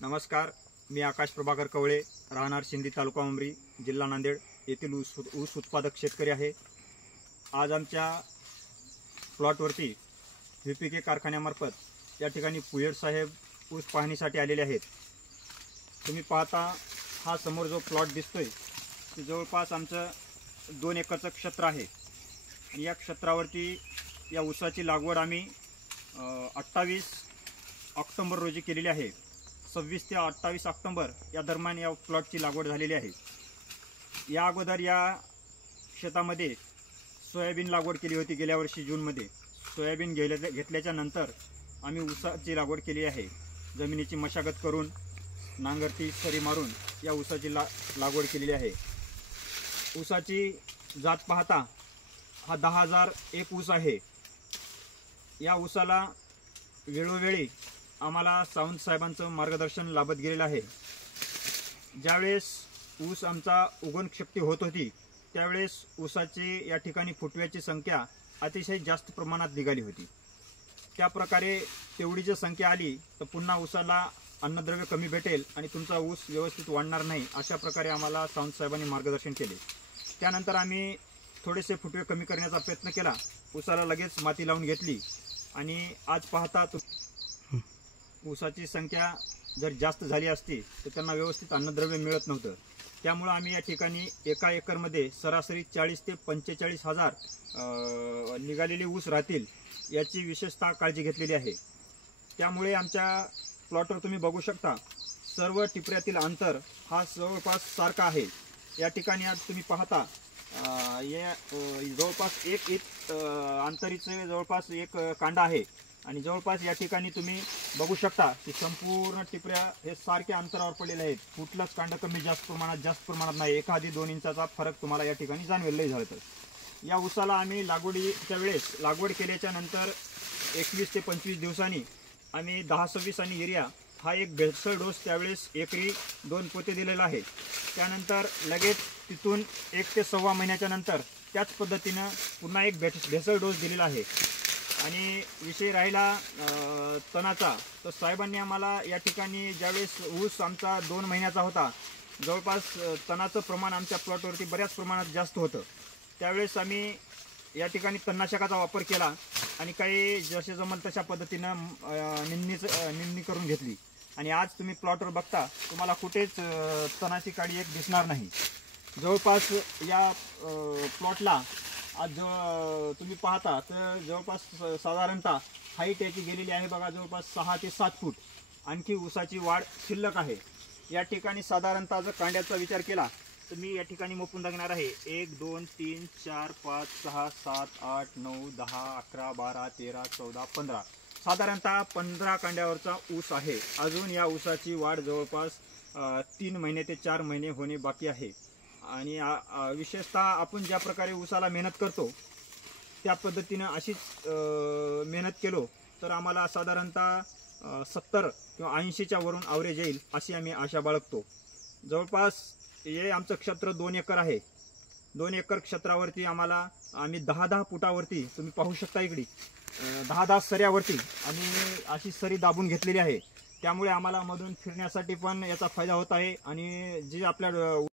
नमस्कार, मी आकाश प्रभाकर कवळे, राहणार शिंदी, तालुका उमरी, जिल्हा नांदेड येथील ऊस उत्पादक शेतकरी आहे। आज आमच्या प्लॉटवरती व्हीपीके कारखान्यामार्फत या ठिकाणी पुयड साहेब ऊस पाहणीसाठी आलेले आहेत। तुम्ही पाहता हा समोर जो प्लॉट दिसतोय ते जवळपास आमचं 2 एकरचं क्षेत्र आहे आणि या क्षेत्रावरती या ऊसाची लागवड आम्ही 28 ऑक्टोबर रोजी केलेली आहे। 26 ते 28 ऑक्टोबर या दरम्यान या प्लॉटची लागवड झालेली आहे। या अगोदर या शेतामध्ये सोयाबीन लागवड केली होती गेल्या वर्षी जूनमध्ये। सोयाबीन घेतल्याच्या नंतर आम्ही ऊसाची लागवड केली आहे। जमिनीची मशागत करून नांगरती सरी मारून या ऊसाची लागवड केलेली आहे। ऊसाची जात पाहता हा 10,001 ऊस आहे। या ऊसाला वेळोवेळी आम्हाला सावंत साहेबांचं मार्गदर्शन लाभत गेलेलं आहे। ज्यावेळेस ऊस आमचा उगवण शक्ती होत होती त्यावेळेस ऊसाची या ठिकाणी फुटव्याची संख्या अतिशय जास्त प्रमाणात निघाली होती। त्या प्रकारे तेवढी जर संख्या आली तर पुन्हा ऊसाला अन्नद्रव्य कमी भेटेल आणि तुमचा ऊस व्यवस्थित वाढणार नाही, अशा प्रकारे आम्हाला सावंत साहेबांनी मार्गदर्शन केले। त्यानंतर आम्ही थोडेसे फुटवे कमी करण्याचा प्रयत्न केला, ऊसाला लगेच माती लावून घेतली आणि आज पाहता ऊसाची संख्या जर जास्त झाली असती तर त्यांना व्यवस्थित अन्नद्रव्य मिळत नव्हतं। त्यामुळे आम्ही या ठिकाणी एका एकरमध्ये सरासरी 40 ते 45 हजार निघालेले ऊस राहतील याची विशेषतः काळजी घेतलेली आहे। त्यामुळे आमच्या प्लॉटवर तुम्ही बघू शकता सर्व टिपऱ्यातील अंतर हा जवळपास सारखा आहे। या ठिकाणी आज तुम्ही पाहता जवळपास एक अंतरीचे जवळपास एक कांडा आहे आणि जवळपास या ठिकाणी तुम्ही बघू शकता की संपूर्ण टिपऱ्या हे सारख्या अंतरावर पडलेले आहेत। कुठलाच कांडा कमी जास्त प्रमाणात नाही, 1-2 इंचाचा फरक तुम्हाला या ठिकाणी जाणवेल झालं तर। या ऊसाला आम्ही लागवडीच्या वेळेस लागवड केल्याच्या नंतर 21 ते 25 दिवसांनी आम्ही 10-26 आणि युरिया हा एक भेसळ डोस त्यावेळेस एकरी 2 पोते दिलेला आहे। त्यानंतर लगेच तिथून 1 ते 1.25 महिन्याच्या नंतर त्याच पद्धतीनं पुन्हा एक भेसळ डोस दिलेला आहे। आणि विषय राहिला तणाचा, तर साहेबांनी आम्हाला या ठिकाणी ज्यावेळेस ऊस आमचा 2 महिन्याचा होता जवळपास तणाचं प्रमाण आमच्या प्लॉटवरती बऱ्याच प्रमाणात जास्त होतं। त्यावेळेस आम्ही या ठिकाणी तणनाशकाचा वापर केला आणि काही जसे जमल तशा पद्धतीनं निंदणी करून घेतली आणि आज तुम्ही प्लॉटवर बघता तुम्हाला कुठेच तणाची काडी एक दिसणार नाही। जवळपास या प्लॉटला आज तुम्ही पाहता तर जवळपास साधारणतः हाईट याची गेलेली आहे बघा, जवळपास 6 ते 7 फूट आणखी ऊसाची वाढ शिल्लक आहे। या ठिकाणी साधारणतः जर कांड्याचा विचार केला तर मी या ठिकाणी मोपून दाखवणार आहे 1 2 3 4 5 6 7 8 9 10 11 12 13 14 15 साधारणतः 15 कांड्यावरचा ऊस आहे। अजून या ऊसाची वाढ जवळपास 3 महिने ते 4 महिने होणे बाकी आहे। आणि विशेषतः आपण ज्या प्रकारे ऊसाला मेहनत करतो त्या पद्धतीनं अशीच मेहनत केलो तर आम्हाला साधारणतः 70 किंवा 80च्या वरून ॲव्हरेज येईल अशी आम्ही आशा बाळगतो। जवळपास हे आमचं क्षेत्र 2 एकर आहे। 2 एकर क्षेत्रावरती आम्ही 10-10 फुटावरती तुम्ही पाहू शकता इकडे 10-10 सऱ्यावरती आणि अशी सरी दाबून घेतलेली आहे। त्यामुळे आम्हाला मधून फिरण्यासाठी पण याचा फायदा होत आहे आणि जे आपल्या